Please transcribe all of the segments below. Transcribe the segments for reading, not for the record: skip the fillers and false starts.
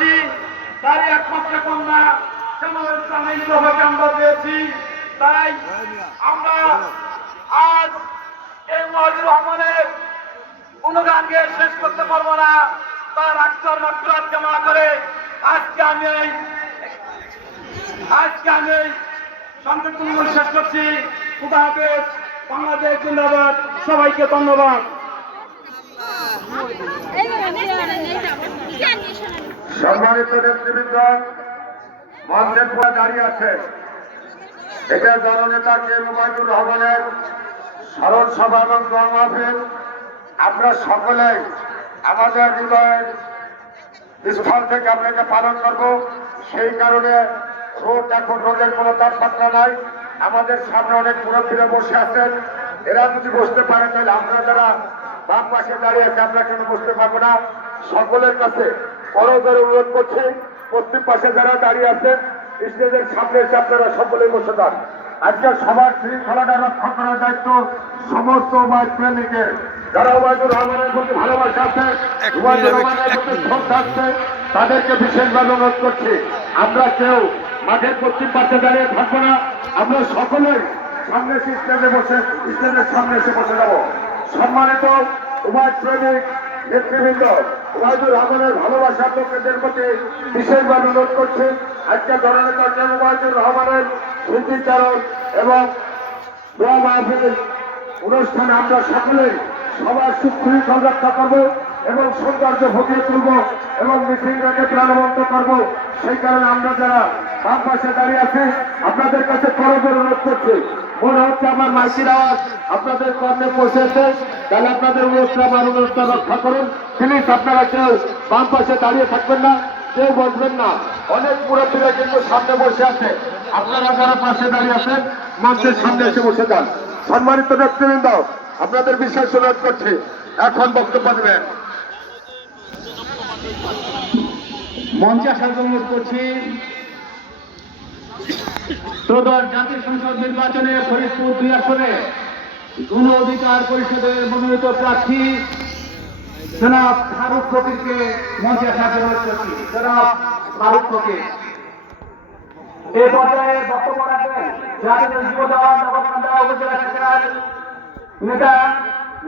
পাশাপাশি তারই একমাত্র কন্যা জামাল ইসলামী নিরোধকে আমরা পেয়েছি। তাই আমরা আজ এই ওয়াহিদুর রহমানের গুণগান গেয়ে শেষ করতে পারবো না। তার আক্তার মাত্রাত জমা করে আজকে আমি সংক্ষিপ্ত শেষ করছি। খুদা হাফেজ। বাংলাদেশ জিন্দাবাদ। সবাইকে ধন্যবাদ। সম্মানিত নেতৃবৃন্দ মঞ্চের পরে দাঁড়িয়ে আছেন, এটা দলনেতা কে ওবায়দুর রহমানের স্মরণ সভা এবং দোয়া মাহফিল। আমরা সকলে আমাদের হৃদয়ের স্থল থেকে আপনাকে পালন করব। সেই কারণে এখন রোদের কোনো তাপমাত্রা নাই। আমাদের সামনে অনেক মুরব্বীরা বসে আছেন, এরা যদি বসতে পারেন তাহলে আপনারা যারা বাম পাশে দাঁড়িয়ে আছে আমরা কেন বসতে পারবো না। সকলের কাছে করজোরে অনুরোধ করছি, পশ্চিম পাশে যারা দাঁড়িয়ে আছেন স্টেজের সামনে এসে আপনারা সকলে বসে যান। আজকে সবার শৃঙ্খলাটা রক্ষা করার দায়িত্ব সমস্ত ওবায়দ প্রেমিকের। যারা ওবায়দুর রহমানের প্রতি ভালোবাসা আছে, ওবায়দুর রহমানের প্রতি শ্রদ্ধা আছে, তাদেরকে বিশেষভাবে অনুরোধ করছি আমরা কেউ মাঠের পশ্চিম পাশে দাঁড়িয়ে থাকবো না। আমরা সকলেই সামনে স্টেজের সামনে এসে বসে যাবো। সম্মানিত ওবায়দ প্রেমিক নেতৃবৃন্দ, ওবায়দুর রহমানের ভালোবাসার লোকেদের প্রতি বিশেষভাবে অনুরোধ করছি আজকে জননেতা ওবায়দুর রহমানের স্মৃতিচারণ এবং দোয়া মাহফিল অনুষ্ঠানে আমরা সকলেই সবার সুশৃঙ্খল রক্ষা করবো এবং সৌন্দর্য ফুটিয়ে তুলব এবং মিছিলটাকে প্রাণবন্ত করবো। সেই কারণে আমরা যারা বাম পাশে দাঁড়িয়ে আছি আপনাদের কাছে করজোরে অনুরোধ করছি। মনে হচ্ছে আমার মাইকির আওয়াজ আপনাদের কর্ণে পৌঁছেছে, তাহলে আপনাদের অনুরোধটা রক্ষা করুন। প্লিজ আপনারা কেউ বাম পাশে দাঁড়িয়ে থাকবেন না, কেউ বসবেন না। অনেক মুরব্বীরা কিন্তু সামনে বসে আছে, আপনারা যারা পাশে দাঁড়িয়ে আছেন মঞ্চের সামনে এসে বসে যান। সম্মানিত নেতৃবৃন্দ, আপনাদের বিশেষ অনুরোধ করছি এখন বক্তব্য দেবেন। মঞ্চে আসার অনুরোধ করছি ত্রয়োদশ জাতীয় সংসদ নির্বাচনে ফরিদপুর 2 আসনে গণ অধিকার পরিষদের মনোনীত প্রার্থী জনাব ফারুক ফকিরকে মঞ্চে আসার অনুরোধ করছি। জনাব ফারুক ফকির এই পর্যায়ে বক্তব্য রাখবেন জাতীয় যুব দল নগরকান্দা উপজেলা শাখার নেতা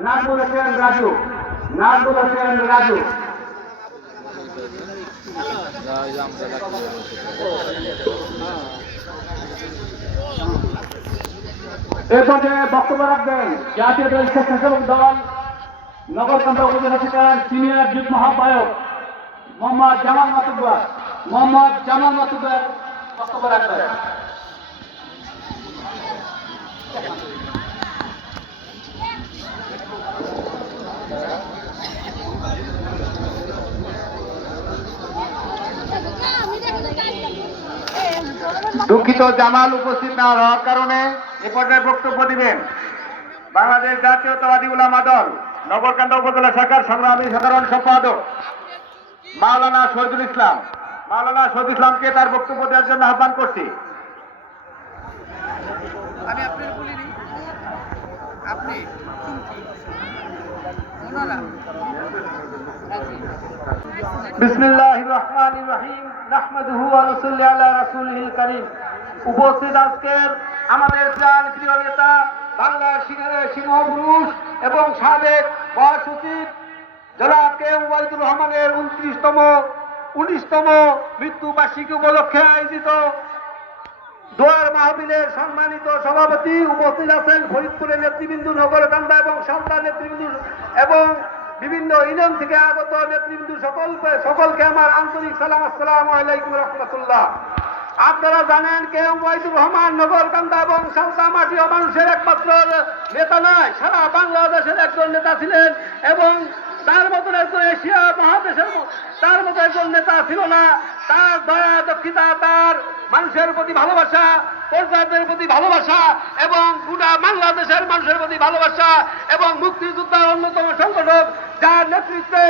নাজমুল হোসেন রাজু। এর পর্যায়ে বক্তব্য রাখবেন জাতীয় স্বেচ্ছাসেবক দল নগরকান্দা উপজেলা শাখার সিনিয়র যুগ্ম আহ্বায়ক মোহাম্মদ জামাল মাতুব্বার বক্তব্য রাখবেন। দুঃখিত, জামাল উপস্থিত না হওয়ার কারণে এ পর্যায়ে বক্তব্য দিবেন বাংলাদেশ জাতীয়তাবাদী উলামা দল নগরকান্দা উপজেলা শাখার সংগ্রামী সাধারণ সম্পাদক মাওলানা শহীদুল ইসলামকে তার বক্তব্য দেওয়ার জন্য আহ্বান করছি। বিসমিল্লাহির রহমানির রহিম নাহমাদুহু ওয়া নুসাল্লি আলা রাসূলিল কারীম। উপস্থিত আজকের আমাদের প্রিয় নেতা বাংলার সিংহপুরুষ এবং সাবেক মহাসচিব জনাব কে ওবায়দুর রহমানের 19তম মৃত্যুবার্ষিকী উপলক্ষে আয়োজিত দোয়ার মাহফিলের সম্মানিত সভাপতি উপস্থিত আছেন ফরিদপুরের নেতৃবৃন্দ, নগরকান্দা এবং সালতা নেতৃবৃন্দ এবং বিভিন্ন ইউনিয়ন থেকে আগত নেতৃবৃন্দ সকলকে আমার আন্তরিক সালাম। আসসালামু আলাইকুম রহমতুল্লাহ। আপনারা জানেন কে ওবায়দুর রহমান নগরকান্দা এবং সালতা মাটিয়া মানুষের একমাত্র নেতা নয়, সারা বাংলাদেশের একজন নেতা ছিলেন এবং তার মতন একজন এশিয়া মহাদেশের তার মতো একজন নেতা ছিল না। তার দয়া দক্ষিতা, তার মানুষের প্রতি ভালোবাসা, প্রজাদের প্রতি ভালোবাসা এবং গোটা বাংলাদেশের মানুষের প্রতি ভালোবাসা এবং মুক্তিযোদ্ধার অন্যতম সংগঠক যার নেতৃত্বে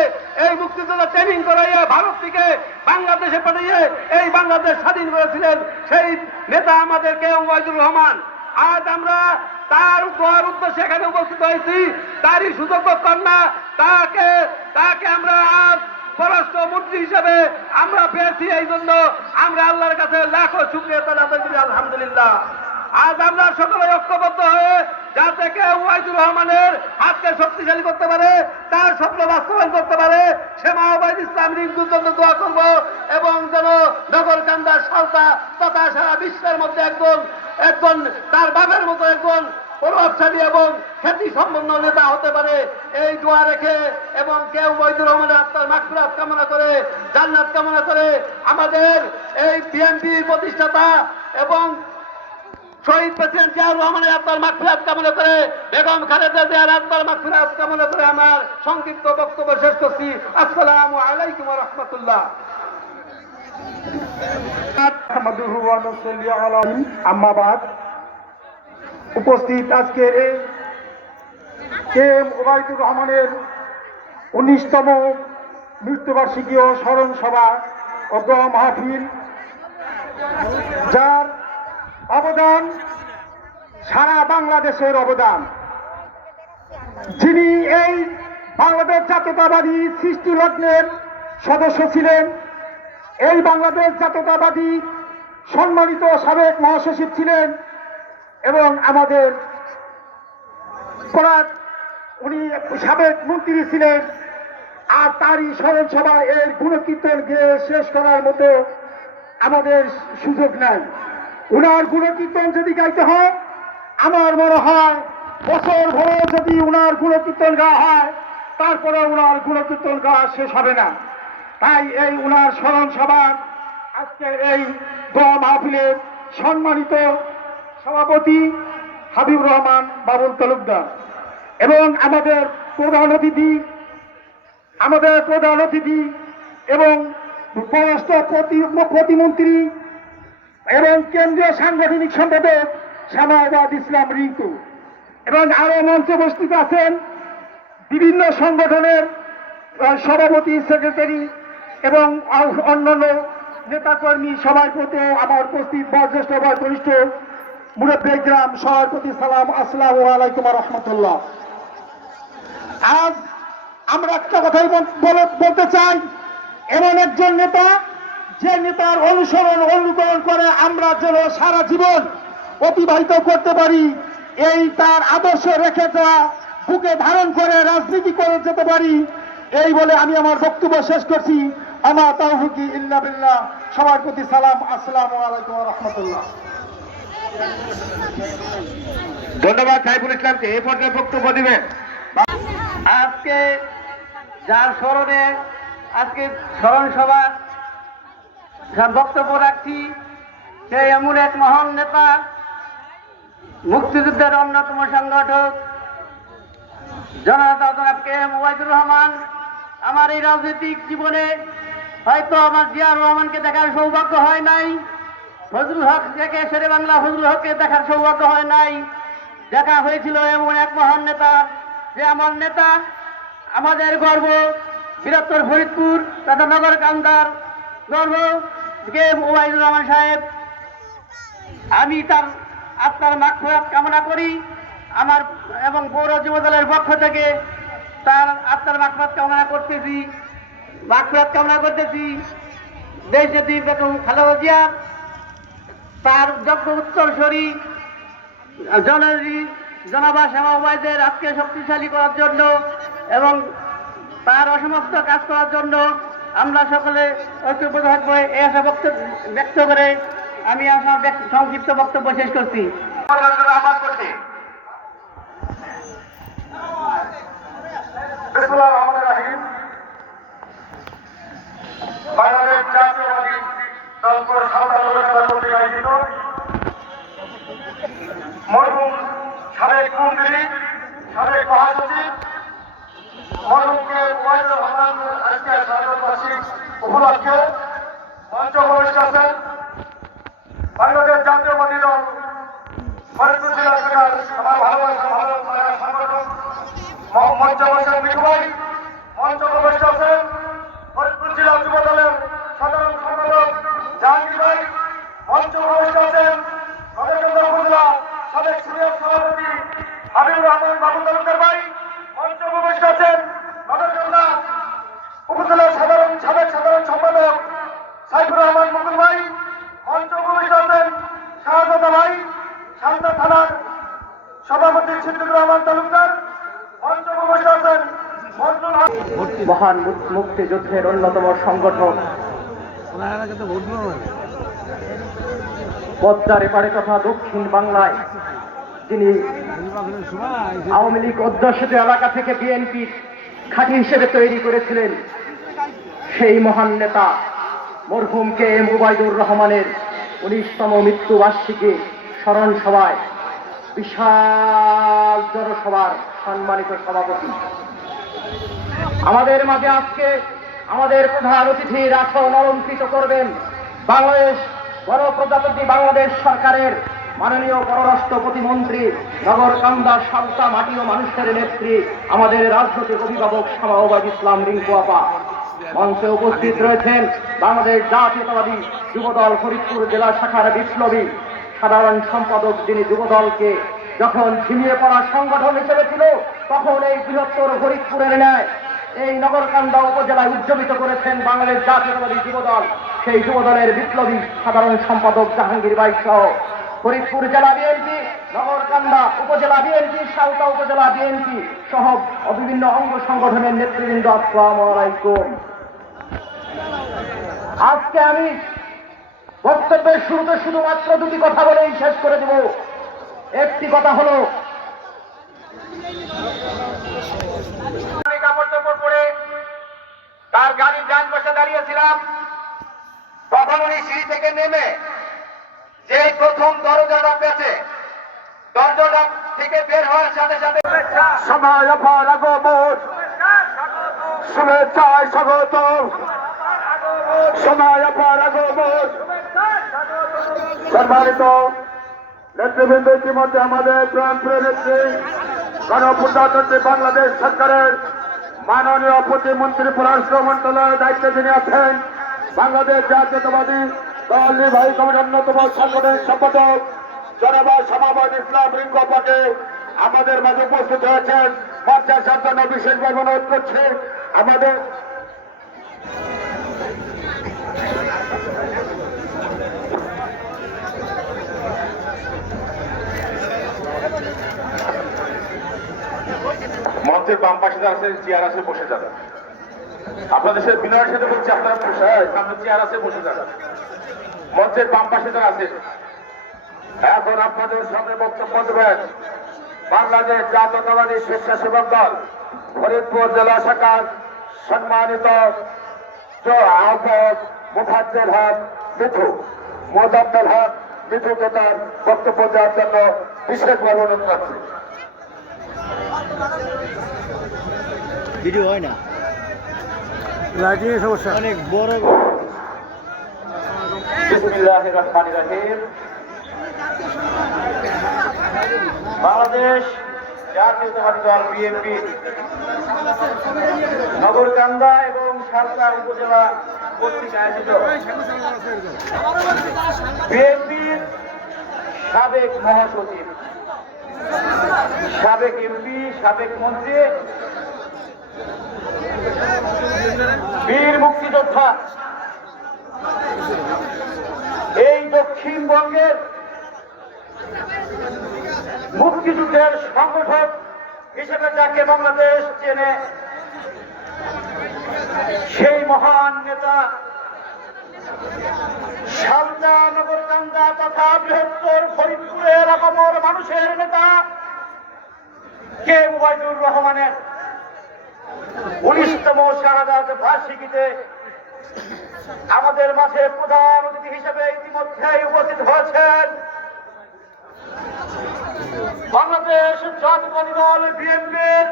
এই মুক্তিযোদ্ধা ট্রেনিং করাইয়া ভারত থেকে বাংলাদেশে পাঠিয়ে এই বাংলাদেশ স্বাধীন করেছিলেন সেই নেতা আমাদের কে ওবায়দুর রহমান। আজ আমরা তার দোয়ার উদ্দেশ্যে এখানে উপস্থিত হয়েছি। তারই সুযোগ্য কন্যা তাকে আমরা আজ পররাষ্ট্রমন্ত্রী হিসেবে আমরা পেয়েছি। এই জন্য আমরা আল্লাহর কাছে লাখো শুকরিয়া জানাতে করি আলহামদুলিল্লাহ। আজ আমরা সকলে ঐক্যবদ্ধ হয়ে যাতে কেউ ওয়াহিদুর রহমানের হাতকে শক্তিশালী করতে পারে, তার স্বপ্ন বাস্তবায়ন করতে পারে, সে মাওবাদ ইসলাম রিঙ্কুর জন্য দোয়া করব এবং যেন নগরকান্দা সালতা তথা সারা বিশ্বের মধ্যে একজন তার বাপের মতো একজন প্রভাবশালী এবং খ্যাতি সম্পন্ন নেতা হতে পারে, এই দোয়া রেখে এবং কেউ ওয়াহিদুর রহমানের আত্মার মাগফিরাত কামনা করে, জান্নাত কামনা করে, আমাদের এই বিএনপি প্রতিষ্ঠাতা এবং শহীদ প্রেসিডেন্ট জিয়াউর রহমানের আত্মার মাগফিরাত কামনা করে, বেগম খালেদা জিয়ার আত্মার মাগফিরাত কামনা করে আমার সংক্ষিপ্ত বক্তব্য শেষ করছি। আসসালামু আলাইকুম ওয়া রাহমাতুল্লাহ। আম্মাবাদ উপস্থিত আজকের এই কে এম ওবায়দুর রহমানের 19তম মৃত্যুবার্ষিকী ও স্মরণ সভা ও দোয়া মাহফিল, যার অবদান সারা বাংলাদেশের অবদান, যিনি এই বাংলাদেশ জাতীয়তাবাদী সৃষ্টি লগ্নের সদস্য ছিলেন, এই বাংলাদেশ জাতীয়তাবাদী সম্মানিত সাবেক মহাসচিব ছিলেন এবং আমাদের উনি সাবেক মন্ত্রী ছিলেন। আর তারই স্মরণ সভা এর গুণকীর্তন গেয়ে শেষ করার মতো আমাদের সুযোগ নাই। উনার গুণকীর্তন যদি গাইতে হয়, আমার মনে হয় বছর ভরে যদি উনার গুণকীর্তন গাওয়া হয়, তারপরে উনার গুণকীর্তন গাওয়া শেষ হবে না। তাই এই উনার স্মরণ সভা আজকে এই দোয়া মাহফিলের সম্মানিত সভাপতি হাবিবুর রহমান বাবুল তালুকদার এবং আমাদের প্রধান অতিথি এবং পররাষ্ট্র প্রতিমন্ত্রী এবং কেন্দ্রীয় সাংগঠনিক সম্পাদক শামাওয়াদ ইসলাম রিঙ্কু এবং আরো মঞ্চে উপস্থিত আছেন বিভিন্ন সংগঠনের সভাপতি, সেক্রেটারি এবং অন্যান্য নেতাকর্মী, সবার প্রতি আমার উপস্থিত বয়োজ্যেষ্ঠ বয়োকনিষ্ঠ মুরব্বী গ্রাম সবার প্রতি সালাম, আসসালামু আলাইকুম ওয়া রাহমাতুল্লাহ। আজ আমরা একটা কথাই বলতে চাই, এমন একজন নেতা যে নেতার অনুকরণ করে আমরা যেন সারা জীবন অতিবাহিত করতে পারি, এই তার আদর্শ রেখে যাওয়া বুকে ধারণ করে রাজনীতি করে যেতে পারি, এই বলে আমি আমার বক্তব্য শেষ করছি। আমা তাওফিকি ইল্লা বিল্লাহ। সবার প্রতি সালাম, আসসালামু আলাইকুম ওয়া রাহমাতুল্লাহ। ধন্যবাদ সাইফুল ইসলামকে। এই পর্যায়ে বক্তব্য দিবেন আজকে যার স্মরণে আজকে স্মরণ সভা বক্তব্য রাখছি, সে এমন এক মহান নেতা, মুক্তিযুদ্ধের অন্যতম সংগঠক জনাব কে এম ওবায়দুর রহমান। আমার এই রাজনৈতিক জীবনে হয়তো আমার জিয়াউর রহমানকে দেখার সৌভাগ্য হয় নাই, ফজলুল হক থেকে শেরে বাংলা ফজলুল হককে দেখার সৌভাগ্য হয় নাই। দেখা হয়েছিল এমন এক মহান নেতা, যে আমার নেতা, আমাদের গর্ব, বৃহত্তর ফরিদপুর তথা নগরকান্দার গর্ব কে এম ওবায়দুর রহমান সাহেব। আমি তার আত্মার মাগফিরাত কামনা করি আমার এবং পৌর যুব দলের পক্ষ থেকে তার আত্মার মাগফিরাত কামনা করতেছি। দেশনেত্রী বেগম খালেদা জিয়া তার যোগ্য উত্তরসূরি জনাবা শ্যামা ওবায়দের হাতকে শক্তিশালী করার জন্য এবং তার অসমাপ্ত কাজ করার জন্য আমরা সকলে ঐক্যবদ্ধ থাকবো, এই আশা ব্যক্ত করে আমি আমার সংক্ষিপ্ত বক্তব্য শেষ করছি। আহ্বান করছি। বিসমিল্লাহির রহমানির রহিম। বাংলাদেশ জাতীয়তাবাদী দল সাঁওতাল লোকসভা কর্তৃক আয়োজিত মরহুম সাবেক মন্ত্রী, সাবেক মহাসচিব মরহুমকে ওবায়দুর রহমান আজকে স্বাগত বার্ষিক উপলক্ষে মঞ্চ উপবিষ্ট আছেন বাংলাদেশ জাতীয়তাবাদী দল ফরিদপুর জেলা শাখার আমার ভালোবাসা সংগঠক মঞ্চ বসেন মিঠু ভাই, মঞ্চ উপবিষ্ট আছেন ফরিদপুর জেলা যুব দলের সাধারণ সম্পাদক জাহাঙ্গীর ভাই, মঞ্চ উপবিষ্ট আছেন নগরকান্দা উপজেলা সাবেক সিনিয়র সভাপতি হাবিবুর রহমান বাবু তালুকদার ভাই, মঞ্চ উপবিষ্ট আছেন নগরকান্দা উপজেলা সাধারণ মালদা থানার সভাপতি সিদ্দিকুর রহমান তালুকদার, মঞ্চে উপস্থিত আছেন মজনুল হক। মহান মুক্তিযুদ্ধের অন্যতম সংগঠক পদ্মার এপারে তথা দক্ষিণ বাংলায় যিনি আওয়ামী লীগ অধ্যুষিত এলাকা থেকে বিএনপির ঘাঁটি হিসেবে তৈরি করেছিলেন, সেই মহান নেতা মরহুম কে এম উবাইদুর রহমানের 19তম মৃত্যুবার্ষিকী স্মরণ সভায় বিশাল জনসভার সম্মানিত সভাপতি আমাদের মাঝে আজকে আমাদের প্রধান অতিথির আসন অলঙ্কৃত করবেন বাংলাদেশ গণপ্রজাতন্ত্রী বাংলাদেশ সরকারের মাননীয় পররাষ্ট্র প্রতিমন্ত্রী, নগরকান্দা সালতা মাটি ও মানুষের নেত্রী, আমাদের রাজনৈতিক অভিভাবক শামা ওবায়দুল ইসলাম রিঙ্কু আপা। মঞ্চে উপস্থিত রয়েছেন বাংলাদেশ জাতীয়তাবাদী যুবদল ফরিদপুর জেলা শাখার বিপ্লবী সাধারণ সম্পাদক, যিনি যুবদলকে যখন ঝিমিয়ে পড়া সংগঠন হিসেবে ছিল তখন এই বৃহত্তর ফরিদপুরের ন্যায় এই নগরকান্দা উপজেলায় উজ্জীবিত করেছেন বাংলাদেশ জাতীয়তাবাদী যুবদল। সেই যুবদলের বিপ্লবী সাধারণ সম্পাদক জাহাঙ্গীর বাইক সহ ফরিদপুর জেলা বিএনপি, নগরকান্দা উপজেলা বিএনপি, সালতা উপজেলা বিএনপি সহ বিভিন্ন অঙ্গ সংগঠনের নেতৃবৃন্দ, আসসালামু আলাইকুম। আজকে আমি বক্তব্যের শুরুতে শুধুমাত্র দুটি কথা বলেই শেষ করে দেব। একটি কথা হলো, কাপড় চোপড় পরে তার গাড়ির যান বসে দাঁড়িয়েছিলাম, তখন উনি সিঁড়ি থেকে নেমে যে প্রথম দরজাটা পেয়েছে, দরজাটা থেকে বের হওয়ার সাথে সাথে সময় আগমন, শুভেচ্ছায় স্বাগত, সময় আগমন। সম্মানিত নেতৃবৃন্দ, ইতিমধ্যে আমাদের প্রাণপ্রিয় নেত্রী গণপ্রজাতন্ত্রী বাংলাদেশ সরকারের মাননীয় প্রতিমন্ত্রী, পররাষ্ট্র মন্ত্রণালয়ের দায়িত্বে যিনি আছেন, বাংলাদেশ জাতীয়তাবাদী দল নির্বাহী কমিটির অন্যতম সাংগঠনিক সম্পাদক জনাব শামা ওবায়দুল ইসলাম রিঙ্কু আপাকে আমাদের মাঝে উপস্থিত হয়েছেন। মঞ্চে আসার জন্য বিশেষভাবে অনুরোধ করছি। আমাদের মঞ্চের বাম পাশে যারা আছে, চেয়ার আছে, বসে যাবে। আপনাদের সাথে বিনয়ের সাথে বলছি, আপনারা সামনে চেয়ার আছে, বসে যাবে। মঞ্চের বাম পাশে যারা আছে, এখন আপনাদের সামনে বক্তব্য দেবেন বাংলাদেশ জাতীয়তাবাদী স্বেচ্ছাসেবক দল ফরিদপুর জেলা শাখার সম্মানিত আহ্বায়ক মুফাজ্জল হক মিঠু, মোজাম্মেল হক মিঠুকে তার বক্তব্য দেওয়ার জন্য বিশেষভাবে অনুরোধ করছি। ভিডিও হয় না, লাইটিং এর সমস্যা অনেক বড়। বিসমিল্লাহির রহমানির রহিম। বাংলাদেশ জাতীয়তাবাদী দল বিএনপি নগরকান্দা এবং সালতা উপজেলা কর্তৃক আয়োজিত বিএনপির সাবেক মহাসচিব, সাবেক এমপি, সাবেক মন্ত্রী, বীর মুক্তিযোদ্ধা, এই দক্ষিণবঙ্গের মুক্তিযুদ্ধের সংগঠক হিসেবে যাকে বাংলাদেশ চেনে, সেই মহান নেতা সালতা নগরকান্দা তথা বৃহত্তর ফরিদপুরের আপামর মানুষের নেতা কে এম উবাইদুর রহমানের 19তম শাহাদাত বার্ষিকীতে আমাদের মাঝে প্রধান অতিথি হিসেবে ইতিমধ্যেই উপস্থিত হয়েছেন বাংলাদেশ জাতীয়তাবাদী দল বিএনপির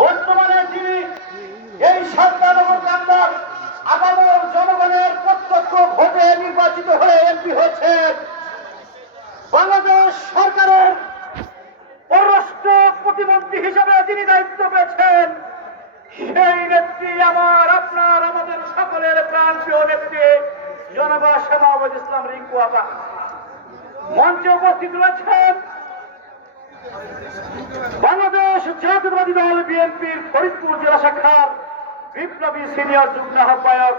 বর্তমানে যিনি এই সালতা নগরকান্দার আপামর জনগণের প্রত্যক্ষ ভোটে নির্বাচিত হয়ে এমপি হয়েছেন, বাংলাদেশ সরকারের পররাষ্ট্র প্রতিমন্ত্রী হিসেবে যিনি দায়িত্ব পেয়েছেন, সেই নেত্রী আমার, আপনার, আমাদের সকলের প্রাণপ্রিয় নেত্রী জনাব শামা ওবায়দুল ইসলাম রিঙ্কু আপা। মঞ্চে উপস্থিত রয়েছেন বাংলাদেশ জাতীয়তাবাদী দল বিএনপির ফরিদপুর জেলা শাখার বিপ্লবী সিনিয়র যুগ্ম আহ্বায়ক,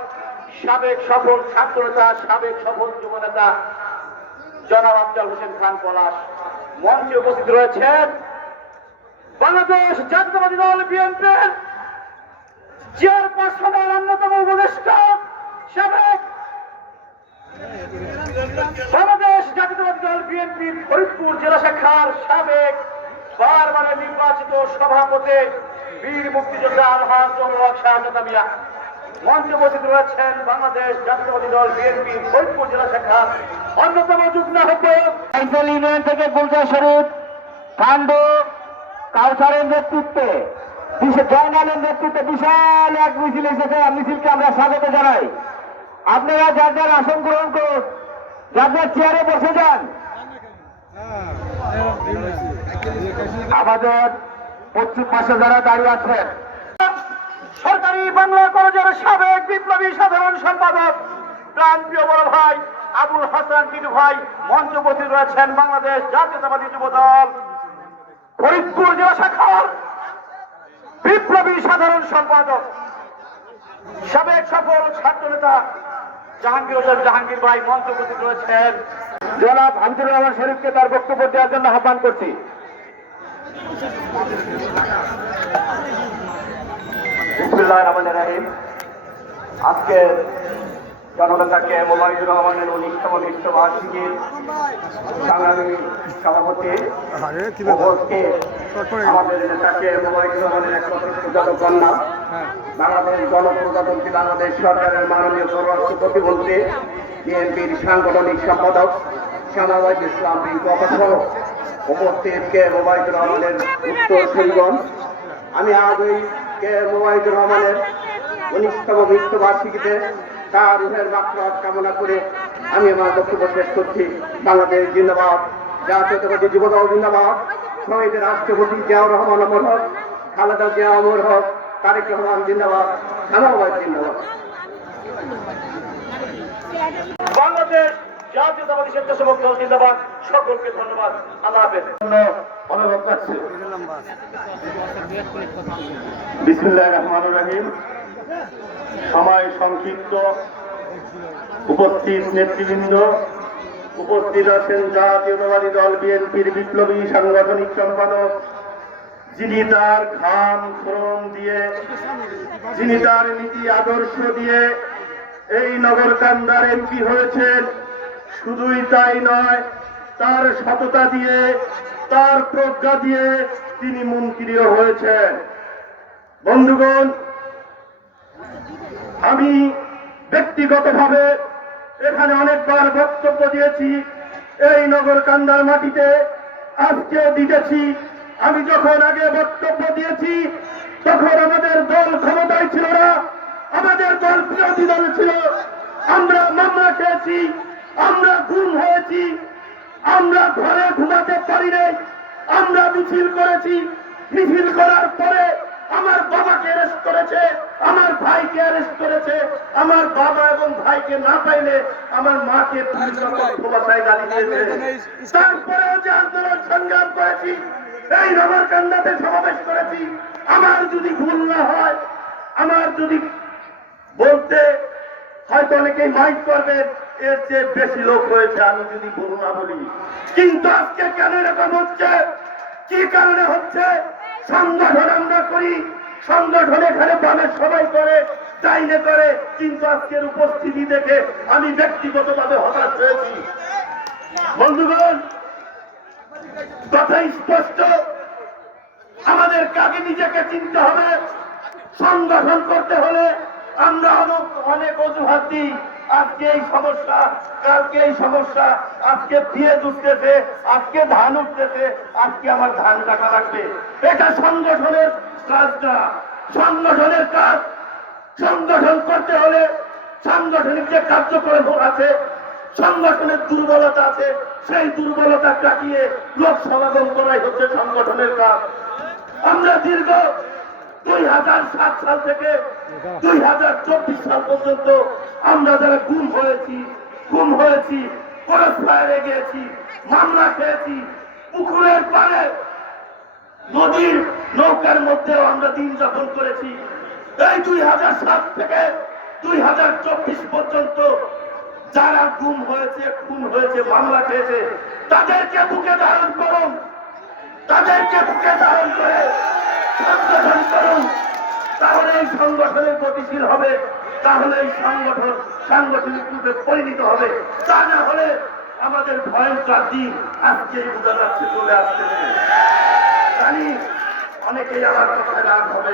সাবেক সফল ছাত্রনেতা, সাবেক সফল যুব নেতা জনাব আফজাল হোসেন খান পলাশ। মঞ্চে উপস্থিত রয়েছেন বাংলাদেশ জাতীয়তাবাদী দল বিএনপির চেয়ারপারসনের অন্যতম উপদেষ্টা, সাবেক বাংলাদেশ জাতীয়তাবাদী দল বিএনপির ফরিদপুর জেলা শাখার সাবেক বারবারের নির্বাচিত সভাপতি বীর মুক্তিযোদ্ধা আলহাজ জহুরুল শাহ নেতা মিয়া। মঞ্চে উপস্থিত রয়েছেন বাংলাদেশ জাতীয়তাবাদী দল বিএনপির ফরিদপুর জেলা শাখার অন্যতম যুগ্ম আহ্বায়ক ইউনিয়ন থেকে গুলজার শরীফ কান্ডু কাউসারের নেতৃত্বে, জয়নালের নেতৃত্বে বিশাল এক মিছিল এসেছে। মিছিলকে আমরা স্বাগত জানাই। আপনারা যার যার আসন গ্রহণ করুন, যার যার চেয়ারে বসে যান। আমাদের পশ্চিম পাশে যারা দাঁড়িয়ে আছেন, সরকারি বাংলা কলেজের সাবেক বিপ্লবী সাধারণ সম্পাদক প্রাণপ্রিয় বড় ভাই আবুল হাসান টিটু ভাই মঞ্চে উপস্থিত রয়েছেন। বাংলাদেশ জাতীয়তাবাদী যুব দল ফরিদপুর জেলা শাখার বিপ্লবী সাধারণ সম্পাদক, সাবেক সফল ছাত্র নেতা জাহাঙ্গীর হোসেন জাহাঙ্গীর ভাই মঞ্চে উপস্থিত রয়েছেন। জনাব হামিদুর রহমান শরীফকে তার বক্তব্য দেওয়ার জন্য আহ্বান করছি। বিসমিল্লাহির রহমানির রহিম। আজকে জননেতাকে মোবাইদুর রহমানের 19তম মৃত্যুবার্ষিকীর সংগ্রামী সভাপতি আমাদের নেতাকে মোবাইদুর রহমানের একমাত্র প্রজাতক কন্যা, বাংলাদেশ গণপ্রজাতন্ত্রী বাংলাদেশ সরকারের মাননীয় পররাষ্ট্র প্রতিমন্ত্রী, বিএনপির সাংগঠনিক সম্পাদক শামাওয়াজ ইসলাম সহ উপস্থিত কে মোবাইদুর রহমানের উত্তরসূরিগণ, আমি আজ ওই কে মোবাইদুর রহমানের 19তম মৃত্যুবার্ষিকীতে তার রুহের মাগফিরাত কামনা করে আমি আমার বক্তব্য শেষ করছি। বাংলাদেশ জিন্দাবাদ, জাতীয়তাবাদী যুবদল জিন্দাবাদ, শহীদ রাষ্ট্রপতি জিয়াউর রহমান অমর হক, খালেদা জিয়া অমর হক, তারেক রহমান জিন্দাবাদ, শামাওয়াজ জিন্দাবাদ। বাংলাদেশ জাতীয়তাবাদী স্বেচ্ছাসেবক দল জিন্দাবাদ। সকলকে ধন্যবাদ। আল্লাহ হাফেজ। অনুরোধ করছি। বিসমিল্লাহির রহমানির রহিম। সময় সংক্ষিপ্ত, উপস্থিত নেতৃবৃন্দ, উপস্থিত আছেন জাতীয়তাবাদী দল বিএনপির বিপ্লবী সাংগঠনিক সম্পাদক, যিনি তার ঘাম শ্রম দিয়ে, যিনি তার নীতি আদর্শ দিয়ে এই নগরকান্দার এমপি হয়েছেন। শুধুই তাই নয়, তার সততা দিয়ে, তার প্রজ্ঞা দিয়ে তিনি মন্ত্রীও হয়েছেন। বন্ধুগণ, আমি ব্যক্তিগতভাবে এখানে অনেকবার বক্তব্য দিয়েছি, এই নগরকান্দার মাটিতে আজকেও দিতেছি। আমি যখন আগে বক্তব্য দিয়েছি তখন আমাদের দল ক্ষমতায় ছিল না, আমাদের দল বিরোধী দল ছিল। আমরা মামলা খেয়েছি, আমরা গুম হয়েছি, আমরা ঘরে ঘুমাতে পারি নাই, আমরা মিছিল করেছি। মিছিল করার পরে আমার বাবাকে অ্যারেস্ট করেছে, আমার ভাইকে অ্যারেস্ট করেছে। আমার বাবা এবং ভাইকে না পাইলে আমার মাকে ভাষায় গালি দিয়েছে। তারপরেও যে আন্দোলন সংগ্রাম করেছি, এই নগরকান্দাতে সমাবেশ করেছি। আমার যদি ভুল না হয়, আমার যদি বলতে হয়তো অনেকেই মাইক করবেন, এর চেয়ে বেশি লোক হয়েছে আমি যদি ভুল না বলি। কিন্তু আজকে কেন এরকম হচ্ছে? কি কারণে হচ্ছে? সংগঠন আমরা করি, সংগঠন এখানে বামের সবাই করে, চাইলে করে, কিন্তু আজকের উপস্থিতি দেখে আমি ব্যক্তিগতভাবে হতাশ হয়েছি। বন্ধুগণ, কথা স্পষ্ট, আমাদের কাকে নিজেকে চিনতে হবে। সংগঠন করতে হলে আমরা অনেক অজুহাত দিই। আজকে এই সমস্যা, কালকে এই সমস্যা, আজকে পেঁয়াজ উঠতেছে, আজকে ধান উঠতেছে, আজকে আমার ধান কাটা লাগবে। এটা সংগঠনের কাজ না, সংগঠনের কাজ। সংগঠন করতে হলে সাংগঠনিক যে কার্যক্রম আছে, সংগঠনের দুর্বলতা আছে, সেই দুর্বলতা কাটিয়ে লোক সমাগম করাই হচ্ছে সংগঠনের কাজ। আমরা দীর্ঘ 2007 সাল থেকে 2024 সাল পর্যন্ত আমরা যারা গুম হয়েছি, ক্রস ফায়ারে গিয়েছি, মামলা খেয়েছি, পুকুরের পাড়ে নদীর নৌকার মধ্যেও আমরা দিন যাপন করেছি। এই 2007 থেকে 2024 পর্যন্ত যারা গুম হয়েছে, খুন হয়েছে, মামলা খেয়েছে, তাদেরকে বুকে ধারণ করুন, তাদেরকে বুকে ধারণ করে সংগঠন করুন। তাহলে এই সংগঠনের গতিশীল হবে, তাহলে এই সংগঠন সাংগঠনিক রূপে পরিণত হবে। তা না হলে আমাদের ভয়ঙ্কর দিন আজকেই বোঝা যাচ্ছে, চলে আসতেছে। জানি অনেকেই আমার কথায় রাগ হবে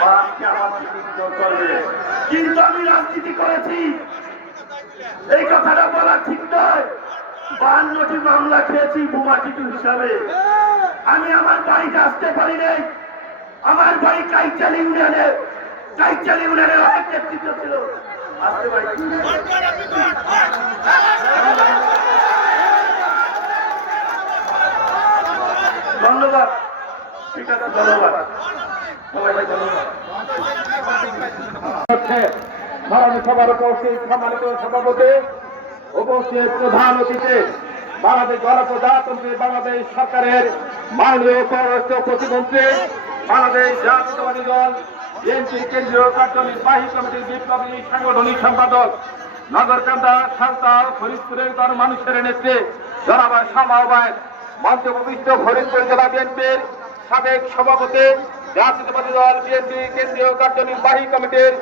বা আজকে আমার বিরুদ্ধে করবে, কিন্তু আমি রাজনীতি করেছি, এই কথাটা বলা ঠিক নয়। 52টি মামলা খেয়েছি বোমাটিটু হিসাবে। আমি আমার বাড়িতে আসতে পারি নাই। আমার বাড়ি কাইচাল ইউনিয়নে অনেক নেতৃত্ব ছিল, আসতে পারি। ধন্যবাদ, ঠিক আছে, ধন্যবাদ সবাইকে, ধন্যবাদ। স্মরণীয় সভার উপস্থিত সম্মানিত সভাপতি, উপস্থিত প্রধান অতিথি, বাংলাদেশ গণপ্রজাতন্ত্রী বাংলাদেশ সরকারের মাননীয় পররাষ্ট্র প্রতিমন্ত্রী, বাংলাদেশ জাতীয়তাবাদী দল বিএনপির কেন্দ্রীয় কার্যনির্বাহী কমিটির বিপ্লবী সাংগঠনিক সম্পাদক, নগরকান্দা সাঁওতাল ফরিদপুরের গণমানুষের নেত্রী জনাব সমাহবায় মঞ্চ উপবিষ্ট ফরিদপুর জেলা বিএনপির সাবেক সভাপতি, জাতীয়তাবাদী দল বিএনপি কেন্দ্রীয় কার্যনির্বাহী কমিটির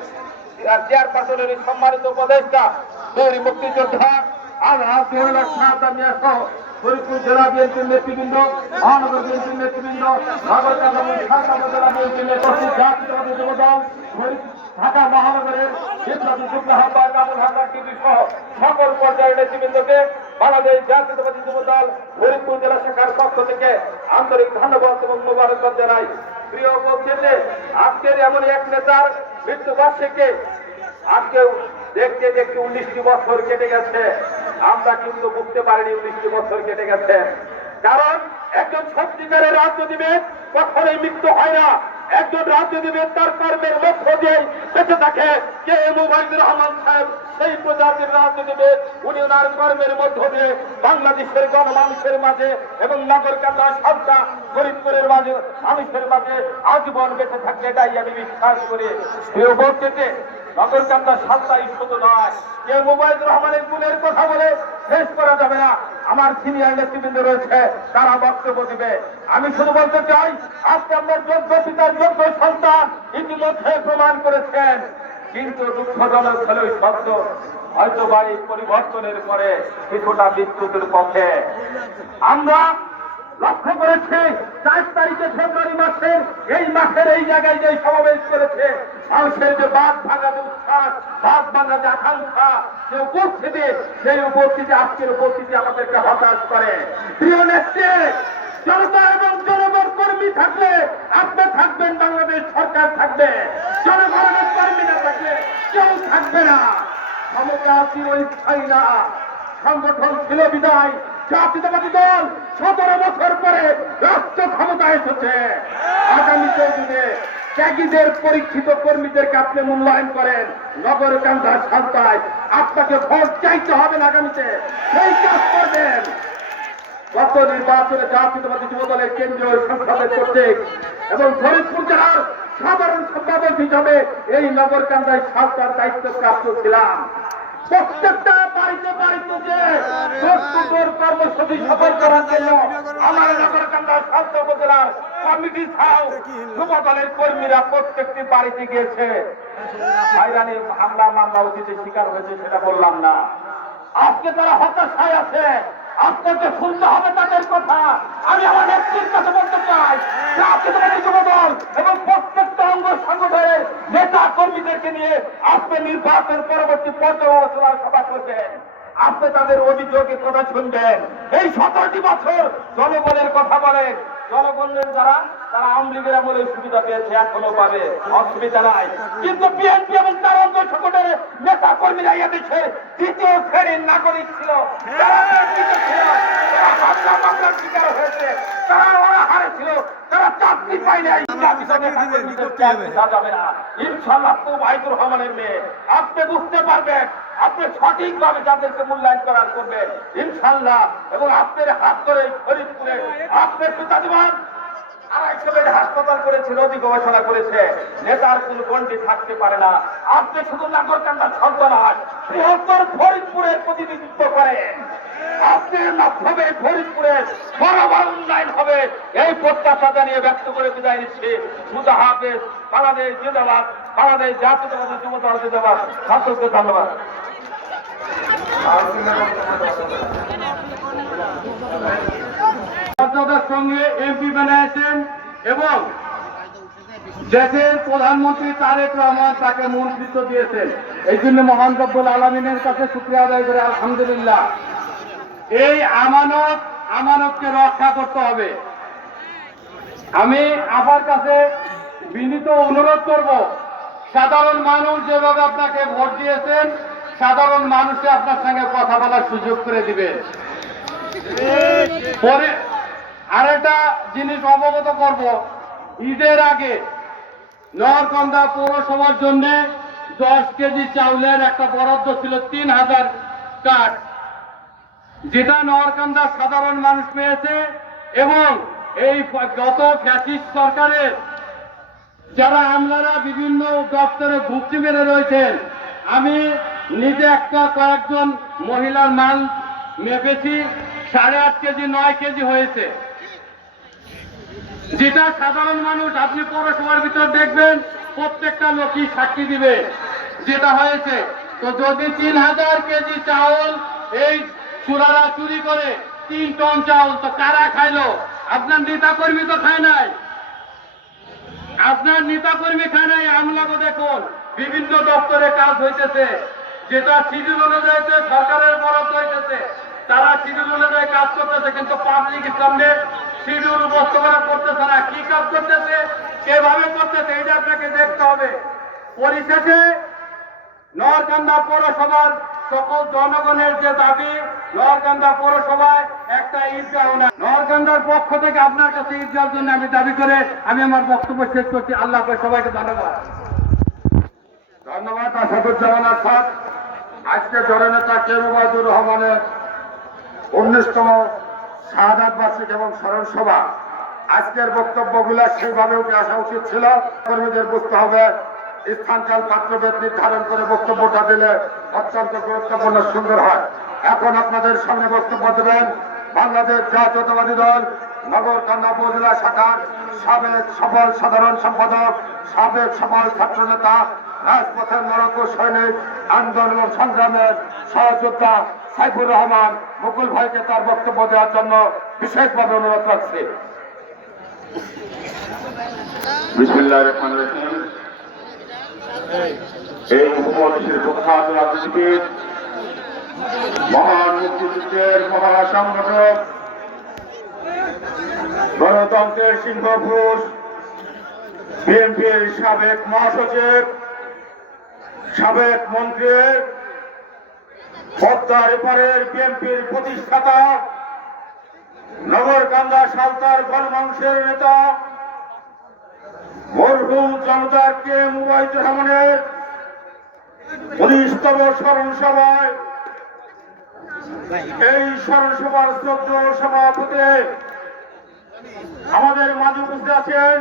চেয়ারপারসনের সম্মানিত উপদেষ্টা, বীর মুক্তিযোদ্ধা সহ ফরিদপুর জেলা বিএনপির নেতৃবৃন্দ, মহানগর বিএনপির নেতৃবৃন্দ, নগরকান্দা জেলা বিএনপির নেতৃত্ব, জাতীয়তাবাদী যুবদল ঢাকা মহানগরের বিপ্লবী যুগ্ম আহ্বায়ক আবুল হাসান টিভি সহ সকল পর্যায়ের নেতৃবৃন্দকে বাংলাদেশ জাতীয়তাবাদী যুবদল ফরিদপুর জেলা শাখার পক্ষ থেকে আন্তরিক ধন্যবাদ এবং মোবারকবাদ জানাই। প্রিয় উপস্থিতি, আজকের এমন এক নেতার মৃত্যুবার্ষিকী আজকে দেখতে দেখতে 19টি বছর কেটে গেছে। আমরা কিন্তু বুঝতে পারিনি 19টি বছর কেটে গেছে, কারণ একজন সত্যিকারের রাজনীতিবিদ কখনোই মৃত্যু হয় না। একজন রাজনীতিবিদ তার কর্মের লক্ষ্য দিয়েই বেঁচে থাকে। কে মুজিবুর রহমান সাহেব সেই প্রজাতির রাজনীতিবিদ, উনি ওনার কর্মের মধ্য দিয়ে বাংলাদেশের গণমানুষের মাঝে এবং নগরকান্দা সাঁওতাল ফরিদপুরের মাঝে মানুষের মাঝে আজীবন বেঁচে থাকবে, এটাই আমি বিশ্বাস করি। প্রিয় উপস্থিতি, নগরকান্দা সাঁওতাল শুধু নয়, কে মুজিবুর রহমানের গুণের কথা বলে শেষ করা যাবে না। আমার সিনিয়র নেতৃবৃন্দ রয়েছে, তারা বক্তব্য দিবে। আমি শুধু বলতে চাই, আজকে আপনার যোগ্য পিতার যোগ্য সন্তান ইতিমধ্যে প্রমাণ করেছেন, কিন্তু দুঃখজনক হলেও সত্য, হয়তো বাড়ি পরিবর্তনের পরে কিছুটা বিদ্যুতের পক্ষে আমরা লক্ষ্য করেছি 4 তারিখে ফেব্রুয়ারি মাসের এই মাসের এই জায়গায় যে সমাবেশ করেছে, মানুষের যে বাদ ভাঙা যে উচ্ছ্বাস, বাদ ভাঙা যে আকাঙ্ক্ষা, যে উপস্থিতি, সেই উপস্থিতি আজকের উপস্থিতি আমাদেরকে হতাশ করে। প্রিয় নেত্রী, জনতা এবং জনগণ কর্মী থাকলে আপনি থাকবেন, বাংলাদেশ সরকার থাকবে। জনগণের কর্মী না থাকলে কেউ থাকবে না। ক্ষমতা চিরস্থায়ী না। সংগঠন ছিল বিদায় জাতীয়তাবাদী দল 17 বছর পরে রাষ্ট্র ক্ষমতা এসেছে। আগামী দিনে ত্যাগীদের পরীক্ষিত কর্মীদেরকে আপনি মূল্যায়ন করেন। নগরকান্দা সাঁওতাল আপনাকে ভোট চাইতে হবে না, আগামীতে সেই কাজ করবেন। গত নির্বাচনে জাতীয়তাবাদী যুবদলের কেন্দ্রীয় সংসদের কর্তৃক এবং ফরিদপুর জেলার সাধারণ সম্পাদক হিসাবে এই নগরকান্দায় সাঁওতাল দায়িত্বপ্রাপ্ত ছিলাম। প্রত্যেকটা বাড়িতে বাড়িতে যে কর্মসূচি সফল করার জন্য আমার নগরকান্দা সাঁওতাল উপজেলার কমিটি ছাও যুবদলের কর্মীরা প্রত্যেকটি বাড়িতে গিয়েছে। হয়রানি হামলা মামলা অতীতে শিকার হয়েছে, সেটা বললাম না। আজকে তারা হতাশায় আছে, আপনাকে শুনতে হবে তাদের কথা। আমি আমার নেত্রীর কাছে বলতে চাই, জাতীয়তাবাদী যুবদল এবং প্রত্যেকটা অঙ্গ সংগঠনের নেতা কর্মীদেরকে নিয়ে আপনি নির্বাচন পরবর্তী পর্যালোচনা সভা করবেন। আপনি তাদের অভিযোগের কথা শুনবেন। এই 17টি বছর জনগণের কথা বলেন। জনগণের যারা তারা আওয়ামী লীগের আমলে সুবিধা পেয়েছে, এখনো পাবে, অসুবিধা নাই। কিন্তু বিএনপি এবং তার অঙ্গ সংগঠনের নেতা কর্মীরা এদেশে 2য় শ্রেণীর নাগরিক ছিল, তারা ছিল, তারা হামলা মামলার শিকার হয়েছে, তারা অনাহারে ছিল, তারা চাকরি পায় নাই। যাবে না ইনশাল্লাহ। তো মুজিবুর রহমানের মেয়ে, আপনি বুঝতে পারবেন, আপনি সঠিকভাবে যাদেরকে মূল্যায়ন করার করবেন ইনশাল্লাহ। এবং আপনার হাত ধরে ফরিদপুরে আপনার পিতা দিবান 250 বেড হাসপাতাল করেছে, নদী গবেষণা করেছে। নেতার কোনো গণ্ডি থাকতে পারে না। আপনি শুধু নাগরকান্দার সন্তান, বৃহত্তর ফরিদপুরের প্রতিনিধিত্ব করেন। আপনার মাধ্যমে ফরিদপুরের বড় বড় উন্নয়ন হবে, এই প্রত্যাশা জানিয়ে ব্যক্ত করে বিদায় নিচ্ছি। খুদা হাফেজ। বাংলাদেশ জিন্দাবাদ, বাংলাদেশ জাতীয়তাবাদী যুব দল জিন্দাবাদ। ছাত্রকে ধন্যবাদ। মর্যাদার সঙ্গে এমপি বানিয়েছেন এবং দেশের প্রধানমন্ত্রী তারেক রহমান তাকে মন্ত্রিত্ব দিয়েছেন। এই জন্য মহান রব্বুল আলামিনের কাছে শুকরিয়া আদায় করে আলহামদুলিল্লাহ। এই আমানতকে রক্ষা করতে হবে। আমি আমার কাছে বিনীত অনুরোধ করব, সাধারণ মানুষ যেভাবে আপনাকে ভোট দিয়েছেন, সাধারণ মানুষে আপনার সঙ্গে কথা বলার সুযোগ করে দিবে। পরে আরেকটা জিনিস অবগত করব, ঈদের আগে নওয়ারকান্দা পৌরসভার জন্য 10 কেজি চাউলের একটা বরাদ্দ ছিল 3000 কার্ড, যেটা নওয়ারকান্দার সাধারণ মানুষ পেয়েছে। এবং এই গত ফ্যাসিস্ট সরকারের যারা আমলারা বিভিন্ন দপ্তরে ঘুপটি মেরে রয়েছেন, আমি নিজে কয়েকজন মহিলার মাল মেপেছি, 8.5 কেজি 9 কেজি হয়েছে, যেটা সাধারণ মানুষ, আপনি পৌরসভার ভিতর দেখবেন প্রত্যেকটা লোকই সাক্ষী দিবে যেটা হয়েছে। তো যদি 3000 কেজি চাউল এই চুরারা চুরি করে 3 টন চাউল, তো কারা খাইলো? আপনার নেতাকর্মী তো খায় নাই, আপনার নেতাকর্মী খায় নাই। আমলাকে দেখুন বিভিন্ন দপ্তরে কাজ হইতেছে, যেটা শিডিউল অনুযায়ী সরকারের বরাদ্দ হইতেছে, তারা শিডিউল অনুযায়ী কাজ করতেছে, কিন্তু পাবলিক সামনে শিডিউল উপস্থাপনা করতেছে না। কি কাজ করতেছে, কিভাবে করতেছে, এটা আপনাকে দেখতে হবে। পরিশেষে নওয়ারকান্দা পৌরসভার সকল জনগণের যে দাবি, নওয়ারকান্দা পৌরসভায় একটা ঈদগাহ না। নওয়ারকান্দার পক্ষ থেকে আপনার কাছে ঈদগাহের জন্য আমি দাবি করে আমি আমার বক্তব্য শেষ করছি। আল্লাহ হাফেজ, সবাইকে ধন্যবাদ। ধন্যবাদ আসাদুজ্জামান আসাদ। আজকে জননেতা কে মুবাইদুর রহমানের 19তম শাহাদাত বার্ষিক এবং স্মরণ সভা। আজকের বক্তব্যগুলো সেইভাবে উঠে আসা উচিত ছিল। কর্মীদের বুঝতে হবে স্থানকাল পাত্রভেদ নির্ধারণ করে বক্তব্যটা দিলে অত্যন্ত গুরুত্বপূর্ণ সুন্দর হয়। এখন আপনাদের সামনে বক্তব্য দেবেন বাংলাদেশ জাতীয়তাবাদী দল নগরকান্দা উপজেলা শাখার সাবেক সফল সাধারণ সম্পাদক, সাবেক সফল ছাত্র নেতা, রাজপথের লড়াকু সৈনিক, আন্দোলন সংগ্রামের সহযোদ্ধা সাইফুর রহমান মুকুল ভাইকে তার বক্তব্য দেওয়ার জন্য বিশেষভাবে অনুরোধ রাখছি। বিসমিল্লাহির রহমানির রহিম। এই উপমহাদেশের প্রখ্যাত রাজনীতিবিদ, মহান মুক্তিযুদ্ধের মহাসংগঠক, গণতন্ত্রের সিংহপুরুষ, বিএনপির সাবেক মহাসচিব, সাবেক মন্ত্রী, পদ্মার এপারের বিএনপির প্রতিষ্ঠাতা, নগরকান্দা সালতার গণমানুষের নেতা, মরহুম জনতার কে মুবাইদুর রহমানের 19তম স্মরণ সভায় এই স্মরণ সভার শ্রদ্ধেয় সভাপতি আমাদের মাঝে উপস্থিত আছেন।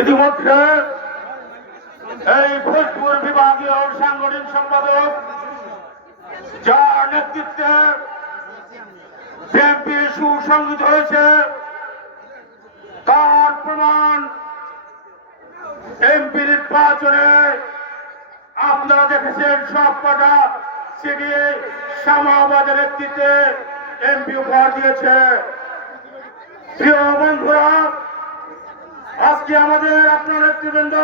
ইতিমধ্যে এই ফরিদপুর বিভাগীয় সাংগঠনিক সম্পাদক, যার নেতৃত্বে বিএনপি সুসংগঠিত হয়েছে, তার প্রমাণ এমপি নির্বাচনে আপনারা দেখেছেন সব কটা সিটি শামাবাদের নেতৃত্বে এমপি উপহার দিয়েছে। প্রিয় বন্ধুরা, আজকে আমাদের আপনার নেতৃবৃন্দ,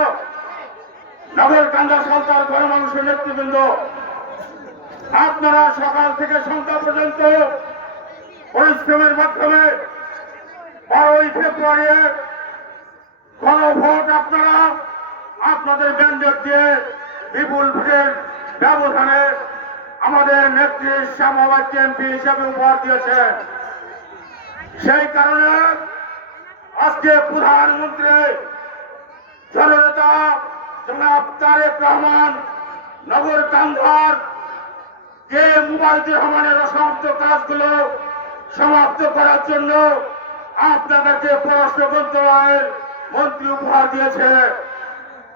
নগরকান্দা সালতার গণমানুষের নেতৃবৃন্দ, আপনারা সকাল থেকে সন্ধ্যা পর্যন্ত পরিশ্রমের মাধ্যমে 12ই ফেব্রুয়ারি গণভোট আপনারা আপনাদের ব্যান্ডেড দিয়ে বিপুল ভোটের ব্যবধানে আমাদের নেত্রী শ্যামাবাদ এমপি হিসেবে উপহার দিয়েছেন। সেই কারণে আজকে প্রধানমন্ত্রী জননেতা জনাব তারেক রহমান নগরকান্দার কে মুবাইদুর রহমানের অসমাপ্ত কাজগুলো সমাপ্ত করার জন্য আপনাদেরকে পররাষ্ট্র মন্ত্রণালয়ের মন্ত্রী উপহার দিয়েছে।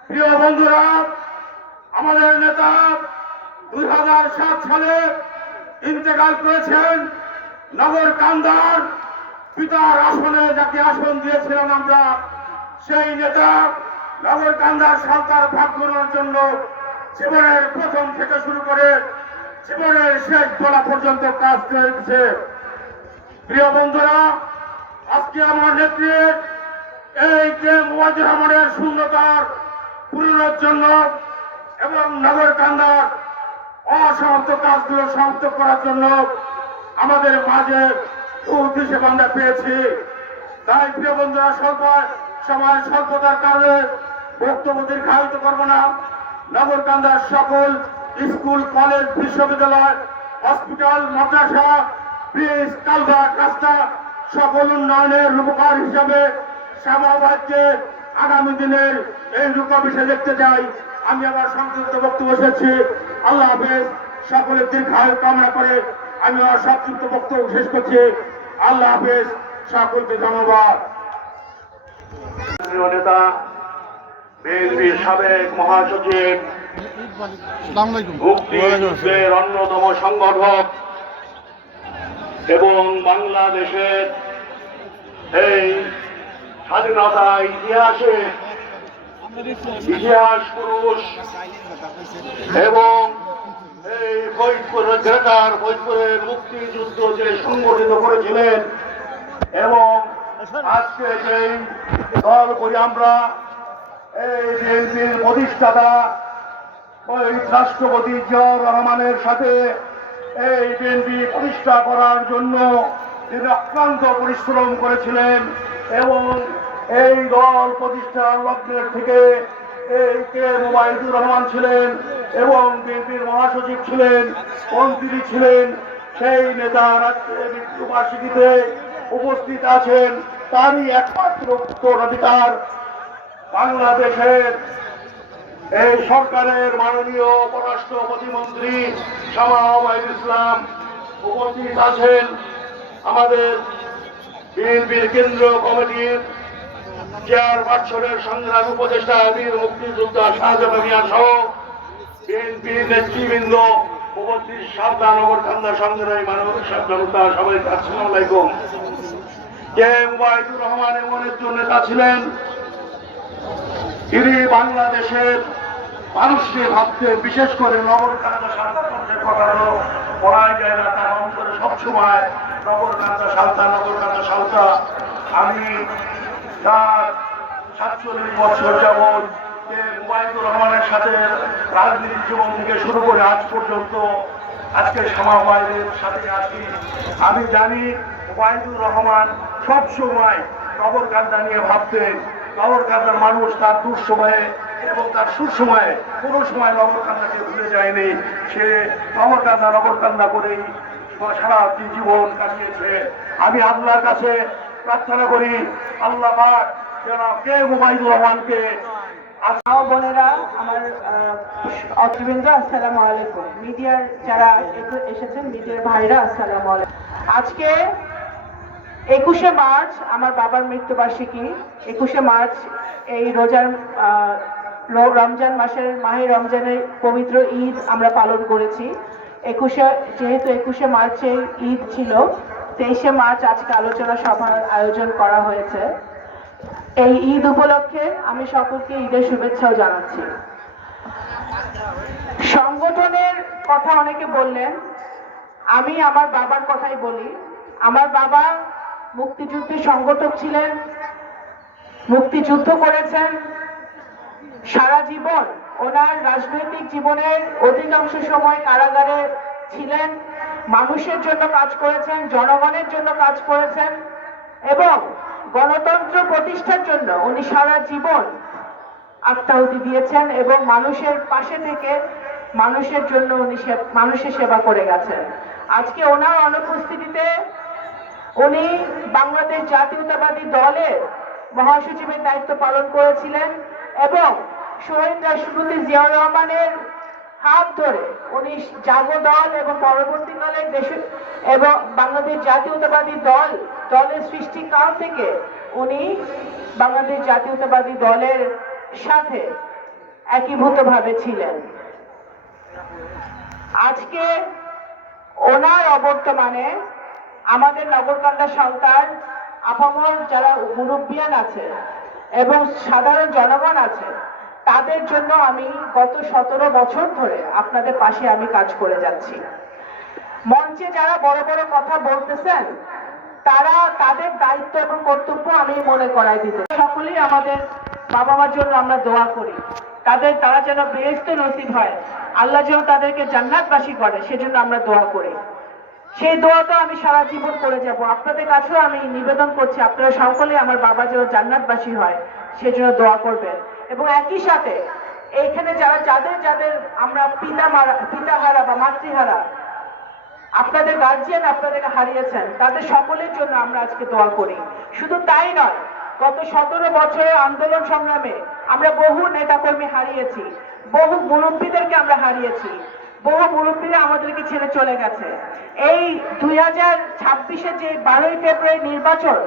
প্রিয় বন্ধুরা, আমাদের নেতা 2007 সালে ইন্তেকাল করেছেন। নগর কান্দার পিতার আসনে যাকে আসন দিয়েছিলাম আমরা, সেই নেতা নগর কান্দার সরকার ভাগ করার জন্য জীবনের প্রথম থেকে শুরু করে জীবনের শেষ বলা পর্যন্ত কাজ করেছে। প্রিয় বন্ধুরা, আজকে আমার নেতৃত্ব এই কে মুয়াজ্জের রহমানের শূন্যতার পূরণের জন্য এবং নগর কান্দার অসমাপ্ত কাজগুলো সমাপ্ত করার জন্য আমাদের মাঝে উদ্দেশ্যে আমরা পেয়েছি। তাই প্রিয় বন্ধুরা, সময় স্বল্পতার কারণে বক্তব্য দীর্ঘায়িত করব না। নগর কান্দার সকল স্কুল, কলেজ, বিশ্ববিদ্যালয়, হসপিটাল, মাদ্রাসা, ব্রিজ, কালভার্ট, রাস্তা সকল উন্নয়নের রূপকার হিসাবে শ্যামাবাদকে আগামী দিনের এই রূপাভিষে দেখতে চাই। আমি আমার সংক্ষিপ্ত বক্তব্য এসেছি। আল্লাহ হাফেজ। সকলের দীর্ঘায়ু কামনা করে আমি আমার সংক্ষিপ্ত বক্তব্য শেষ করছি। আল্লাহ হাফেজ। সকলকে ধন্যবাদ। নেতা, বিএনপির সাবেক মহাসচিব, মুক্তিযুদ্ধের অন্যতম সংগঠক এবং বাংলাদেশের এই স্বাধীনতা ইতিহাস পুরুষ এবং এই ফরিদপুরের মুক্তিযুদ্ধ যে সংগঠিত করেছিলেন এবং আজকে যেই দল করি আমরা, এই বিএনপির প্রতিষ্ঠাতা ওই রাষ্ট্রপতি জিয়াউর রহমানের সাথে এই বিএনপি প্রতিষ্ঠা করার জন্য তিনি অক্লান্ত পরিশ্রম করেছিলেন এবং এই দল প্রতিষ্ঠার লগ্নের থেকে এই কে মুবাইদুর রহমান ছিলেন এবং বিএনপির মহাসচিব ছিলেন, মন্ত্রী ছিলেন। সেই নেতা রাষ্ট্রের মৃত্যুবার্ষিকীতে উপস্থিত আছেন। তারই একমাত্র উত্তরাধিকার বাংলাদেশের এই সরকারের মাননীয় পররাষ্ট্র প্রতিমন্ত্রী শামা ওবায়দুল ইসলাম উপস্থিত আছেন। আমাদের বিএনপির কেন্দ্রীয় কমিটির চেয়ারপারসনের সংগ্রামী উপদেষ্টা বীর মুক্তিযোদ্ধা শাহজাহান মিয়া সহ বিএনপির নেতৃবৃন্দ উপস্থিত, সাবধান নগর কান্দা সংগ্রামী মানব জনতা, সবাইকে আসসালামু আলাইকুম। কে মুবাইদুর রহমান এমন একজন নেতা ছিলেন, তিনি বাংলাদেশের মানুষকে ভাবতেন। বিশেষ করে নগর কান্দা সালতানের কথা বলা যায় না, তার অন্তরে সবসময় নগর কান্দা সালতা, নগর কান্দা সালতা। আমি তার 47 বছর যাবৎ মুবাইদুর রহমানের সাথে রাজনীতির জীবন থেকে শুরু করে আজ পর্যন্ত আজকে সমাবেশের সাথে আছি। আমি জানি মুবাইদুর রহমান সবসময় নগর কান্দা নিয়ে ভাবতেন। নগর কান্দার মানুষ তার দুঃসময়ে এবং তার সুসময়ে কোনো সময় নগর কান্দাকে ভুলে যায়নি। সে নগর কান্দা করেই সারা জীবন কাটিয়েছে। আমি আল্লাহর কাছে প্রার্থনা করি, আল্লাহ পাক যেন কে মুবাইদুর রহমানকে। বোনেরা, আমার অত্রবৃন্দ, আসসালামু আলাইকুম। মিডিয়ার যারা এসেছেন, মিডিয়ার ভাইরা, আসসালামু আলাইকুম। আজকে 21শে মার্চ আমার বাবার মৃত্যুবার্ষিকী। 21শে মার্চ এই রমজান মাসের মাহে রমজানের পবিত্র ঈদ আমরা পালন করেছি। যেহেতু 21শে মার্চে ঈদ ছিল, 23শে মার্চ আজকে আলোচনা সভার আয়োজন করা হয়েছে। এই ঈদ উপলক্ষে আমি সকলকে ঈদের শুভেচ্ছাও জানাচ্ছি। সংগঠনের কথা অনেকে বললেন, আমি আমার বাবার কথাই বলি। আমার বাবা মুক্তিযুদ্ধের সংগঠক ছিলেন, মুক্তিযুদ্ধ করেছেন সারা জীবন। ওনার রাজনৈতিক জীবনের অধিকাংশ সময় কারাগারে ছিলেন, মানুষের জন্য কাজ করেছেন, জনগণের জন্য কাজ করেছেন এবং গণতন্ত্র প্রতিষ্ঠার জন্য উনি সারা জীবন আত্মাহুতি দিয়েছেন এবং মানুষের পাশে থেকে মানুষের জন্য উনি মানুষের সেবা করে গেছেন। আজকে ওনার অনুপস্থিতিতে উনি বাংলাদেশ জাতীয়তাবাদী দলের মহাসচিবের দায়িত্ব পালন করেছিলেন এবং শহীদ রাষ্ট্রপতি জিয়াউর রহমানের হাত ধরে উনি জাগো দল এবং পরবর্তীকালে দেশে এবং বাংলাদেশ জাতীয়তাবাদী দলের সৃষ্টিকাল থেকে উনি বাংলাদেশ জাতীয়তাবাদী দলের সাথে একীভূতভাবে ছিলেন। আজকে ওনার অবর্তমানে আমাদের নগরকান্দা সাঁওতাল আপামর যারা মুরব্বিয়ান আছে এবং সাধারণ জনগণ আছে, তাদের জন্য আমি গত 17 বছর ধরে আপনাদের পাশে আমি কাজ করে যাচ্ছি। মঞ্চে যারা বড় বড় কথা বলতেছেন, তারা তাদের দায়িত্ব এবং কর্তব্য আমি মনে করাই দিতে। সকলেই আমাদের বাবা মার জন্য আমরা দোয়া করি, তারা যেন বেহেশত নসিব হয়, আল্লাহ যেন তাদেরকে জান্নাতবাসী করে, সেজন্য আমরা দোয়া করি। সেই দোয়া তো আমি সারা জীবন করে যাব। আপনাদের কাছেও আমি নিবেদন করছি, আপনারা সকলেই আমার বাবা যেন জান্নাতবাসী হয় সেজন্য দোয়া করবেন। এবং একই সাথে এইখানে যাদের আমরা পিতাহারা বা মাতৃহারা, আপনাদের গার্জিয়ান আপনাদেরকে হারিয়েছেন, তাদের সকলের জন্য আমরা আজকে দোয়া করি। শুধু তাই নয়, গত 17 বছরের আন্দোলন সংগ্রামে আমরা বহু নেতাকর্মী হারিয়েছি, বহু মুরব্বীদেরকে আমরা হারিয়েছি, বহু মুরব্বীরা আমাদেরকে ছেড়ে চলে গেছে। এই 2026-এ যে 12ই ফেব্রুয়ারি নির্বাচন,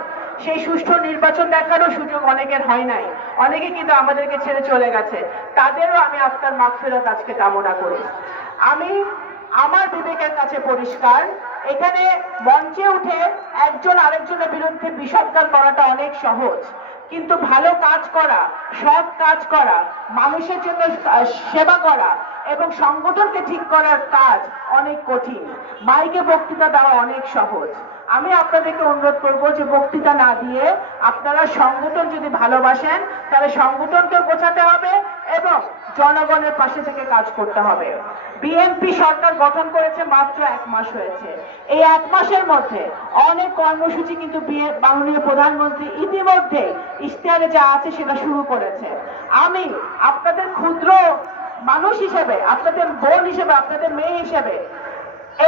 সেই সুষ্ঠু নির্বাচন দেখারও সুযোগ অনেকের হয় নাই, অনেকে কিন্তু আমাদেরকে ছেড়ে চলে গেছে। তাদেরও আমি আত্মার মাগফিরাত আজকে কামনা করি। আমি আমার বিবেকের কাছে পরিষ্কার, এখানে মঞ্চে উঠে একজন আরেকজনের বিরুদ্ধে বিষোদ্গার করাটা অনেক সহজ, কিন্তু ভালো কাজ করা, সৎ কাজ করা, মানুষের জন্য সেবা করা এবং সংগঠনকে ঠিক করার কাজ অনেক কঠিন। মাইকে বক্তৃতা দেওয়া অনেক সহজ। আমি আপনাদেরকে অনুরোধ করব যে বক্তৃতা না দিয়ে আপনারা সংগঠন যদি ভালোবাসেন, তাহলে সংগঠনকে গোছাতে হবে এবং জনগণের পাশে থেকে কাজ করতে হবে। বিএনপি সরকার গঠন করেছে মাত্র 1 মাস হয়েছে। এই 1 মাসের মধ্যে অনেক কর্মসূচি কিন্তু মাননীয় প্রধানমন্ত্রী ইতিমধ্যে ইশতেহারে যা আছে সেটা শুরু করেছে। আমি আপনাদের ক্ষুদ্র মানুষ হিসেবে, আপনাদের বোন হিসেবে, আপনাদের মেয়ে হিসেবে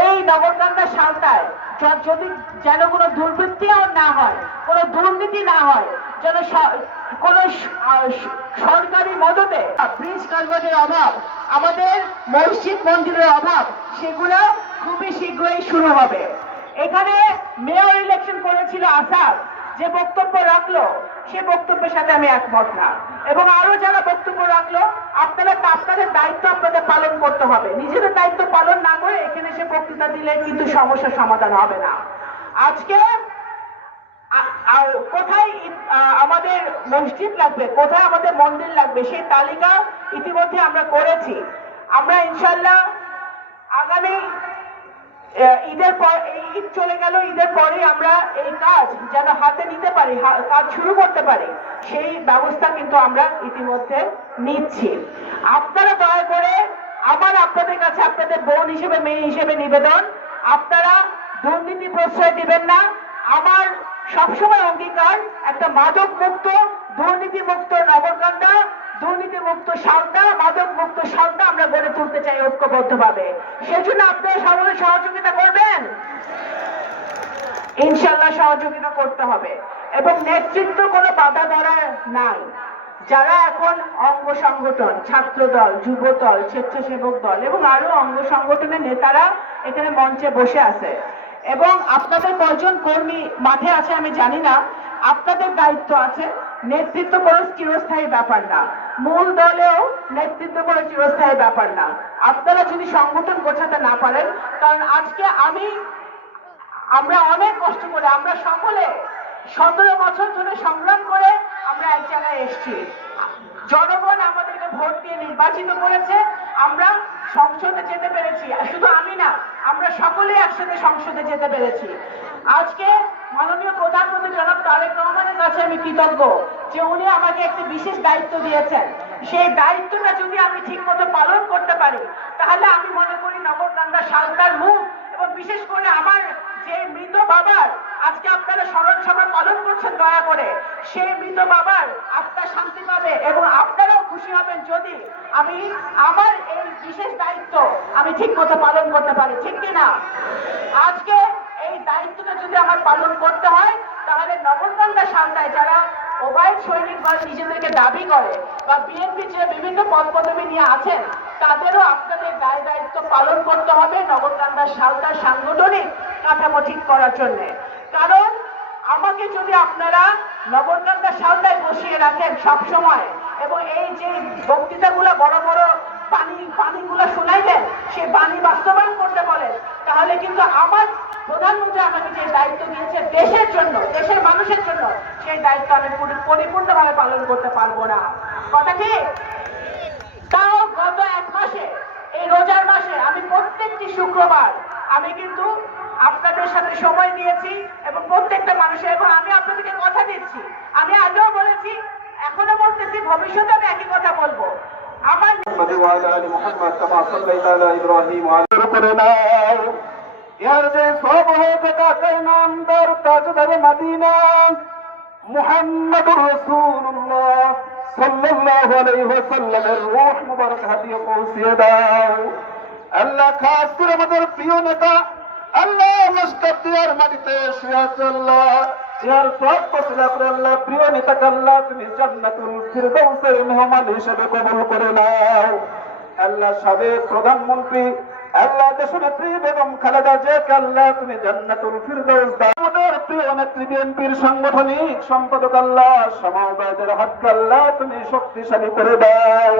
এই নগরকান্দা সাঁওতাল যদি যেন কোনো দুর্বৃত্তিও না হয়, কোনো দুর্নীতি না হয়, যেন কোনো সরকারি মদতে ব্রিজ কালভার্টের অভাব, আমাদের মসজিদ মন্দিরের অভাব, সেগুলো খুবই শীঘ্রই শুরু হবে। এখানে মেয়র ইলেকশন করেছিল আসাদ, যে বক্তব্য রাখলো সে বক্তব্যের সাথে আমি একমত না। এবং আরো যারা বক্তব্য রাখলো, আপনাদের দায়িত্ব আপনাদের পালন করতে হবে। নিজেদের দায়িত্ব পালন না করে এখানে এসে বক্তৃতা দিলে কিন্তু সমস্যার সমাধান হবে না। আজকে কোথায় আমাদের মসজিদ লাগবে, কোথায় আমাদের মন্দির লাগবে, সেই তালিকা ইতিমধ্যে আমরা করেছি। আমরা ইনশাল্লাহ আগামী ঈদের পর, ঈদ চলে গেল, ঈদের পরে আমরা এই কাজ যেন হাতে নিতে পারি, কাজ শুরু করতে পারি, সেই ব্যবস্থা কিন্তু আমরা ইতিমধ্যে নিচ্ছি। আপনারা দয়া করে আপনাদের কাছে আপনাদের বোন হিসেবে, মেয়ে হিসেবে নিবেদন, আপনারা দুর্নীতি প্রশ্রয় দিবেন না। আমার সবসময় অঙ্গীকার একটা মাদক মুক্ত, দুর্নীতি মুক্ত নগরকান্দা, দুর্নীতি মুক্ত সাঁওতাল, মাদক মুক্ত সাঁওতাল আমরা গড়ে তুলতে চাই ঐক্যবদ্ধভাবে। সেজন্য আপনারা সকলে সহযোগিতা করবেন, ইনশাল্লাহ সহযোগিতা করতে হবে। এবং নেতৃত্ব কোনো বাধা ধরা নাই। যারা এখন অঙ্গ সংগঠন, ছাত্র দল, যুব দল, স্বেচ্ছাসেবক দল এবং আরো অঙ্গ সংগঠনের নেতারা এখানে মঞ্চে বসে আছে এবং আপনাদের কয়জন কর্মী মাঠে আছে আমি জানি না, আপনাদের দায়িত্ব আছে। নেতৃত্ব কোনো চিরস্থায়ী ব্যাপার না, মূল দলেও নেতৃত্ব কোনো চিরস্থায়ী ব্যাপার না। আপনারা যদি সংগঠন গোছাতে না পারেন, কারণ আজকে আমরা অনেক কষ্ট করে, আমরা সকলে 17 বছর ধরে সংগ্রাম করে আমরা এক জায়গায় এসেছি। জনগণ আমাদেরকে ভোট দিয়ে নির্বাচিত করেছে, আমরা সংসদে যেতে পেরেছি। শুধু আমি না, আমরা সকলে একসাথে সংসদে যেতে পেরেছি। আজকে মাননীয় প্রধানমন্ত্রী জনাব তারেক রহমানের কাছে আমি কৃতজ্ঞ যে উনি আমাকে একটি বিশেষ দায়িত্ব দিয়েছেন। সেই দায়িত্বটা যদি আমি ঠিক মতো পালন করতে পারি, তাহলে আমি মনে করি নগরকান্দা সাঁওতাল মুখ এবং বিশেষ করে আমার যে মৃত বাবার আজকে আপনারা স্মরণ সভা পালন করছেন, দয়া করে সেই মৃত বাবার আত্মা শান্তি পাবে এবং আপনারাও খুশি হবেন যদি আমি আমার এই বিশেষ দায়িত্ব আমি ঠিক মতো পালন করতে পারি, ঠিক কিনা? আজকে এই দায়িত্বটা যদি আমার পালন করতে হয়, তাহলে নগরকান্দা সাঁওতাল যারা ওবায়দ সৈনিক দল নিজেদেরকে দাবি করে বা বিএনপি যে বিভিন্ন পদ পদবি নিয়ে আছেন, তাদেরও আপনাদের দায় দায়িত্ব পালন করতে হবে নগরকান্দার সালটার সাংগঠনিক কাঠামো ঠিক করার জন্য। কারণ আমাকে যদি আপনারা নগরকান্দা সালটায় বসিয়ে রাখেন সব সময় এবং এই যে বক্তৃতাগুলো বড় বড় পানিগুলো শোনাইলেন সেই বাণী বাস্তবায়ন করতে বলেন, তাহলে কিন্তু আমার প্রধানমন্ত্রী আমাকে যে দায়িত্ব দিয়েছে দেশের জন্য, দেশের মানুষের জন্য, সেই দায়িত্ব আমি পরিপূর্ণভাবে পালন করতে পারবো না। কথা ঠিক? তাও গত এক মাসে, এই রোজার মাসে আমি প্রত্যেকটি শুক্রবার আমি কিন্তু আপনাদের সাথে সময় দিয়েছি এবং প্রত্যেকটা মানুষের, এবং আমি আপনাদেরকে কথা দিচ্ছি, আমি আগেও বলেছি, এখনো বলতেছি, ভবিষ্যতে আমি একই কথা বলবো। আমার ইয়ার যে সব হয়ে তাকে নাম দর তাজদার মদিনা মুহাম্মদুর রাসূলুল্লাহ সাল্লাল্লাহু আলাইহি ওয়াসাল্লামের রূহ মুবারক হাদিয়ে পৌঁছিয়ে দাও। আল্লাহ খাস করে আমাদের প্রিয় নেতা আল্লাহ মুস্তাফিয়ার মাটিতে শুয়ে আছে আল্লাহ, ইয়ার সব পছন্দ করে আল্লাহ প্রিয় নেতাকে আল্লাহ তুমি জান্নাতুল ফিরদাউসের মেহমান হিসেবে কবুল করে নাও। আল্লাহ সাবেক প্রধানমন্ত্রী আল্লাহ দেশনেত্রী বেগম খালেদা জিয়াকে আল্লাহ তুমি জান্নাতুল ফিরদাউস দাও। আমাদের প্রিয় নেত্রী বিএনপির সাংগঠনিক সম্পাদক আল্লাহ সমাজবাদের হাতকে আল্লাহ তুমি শক্তিশালী করে দাও।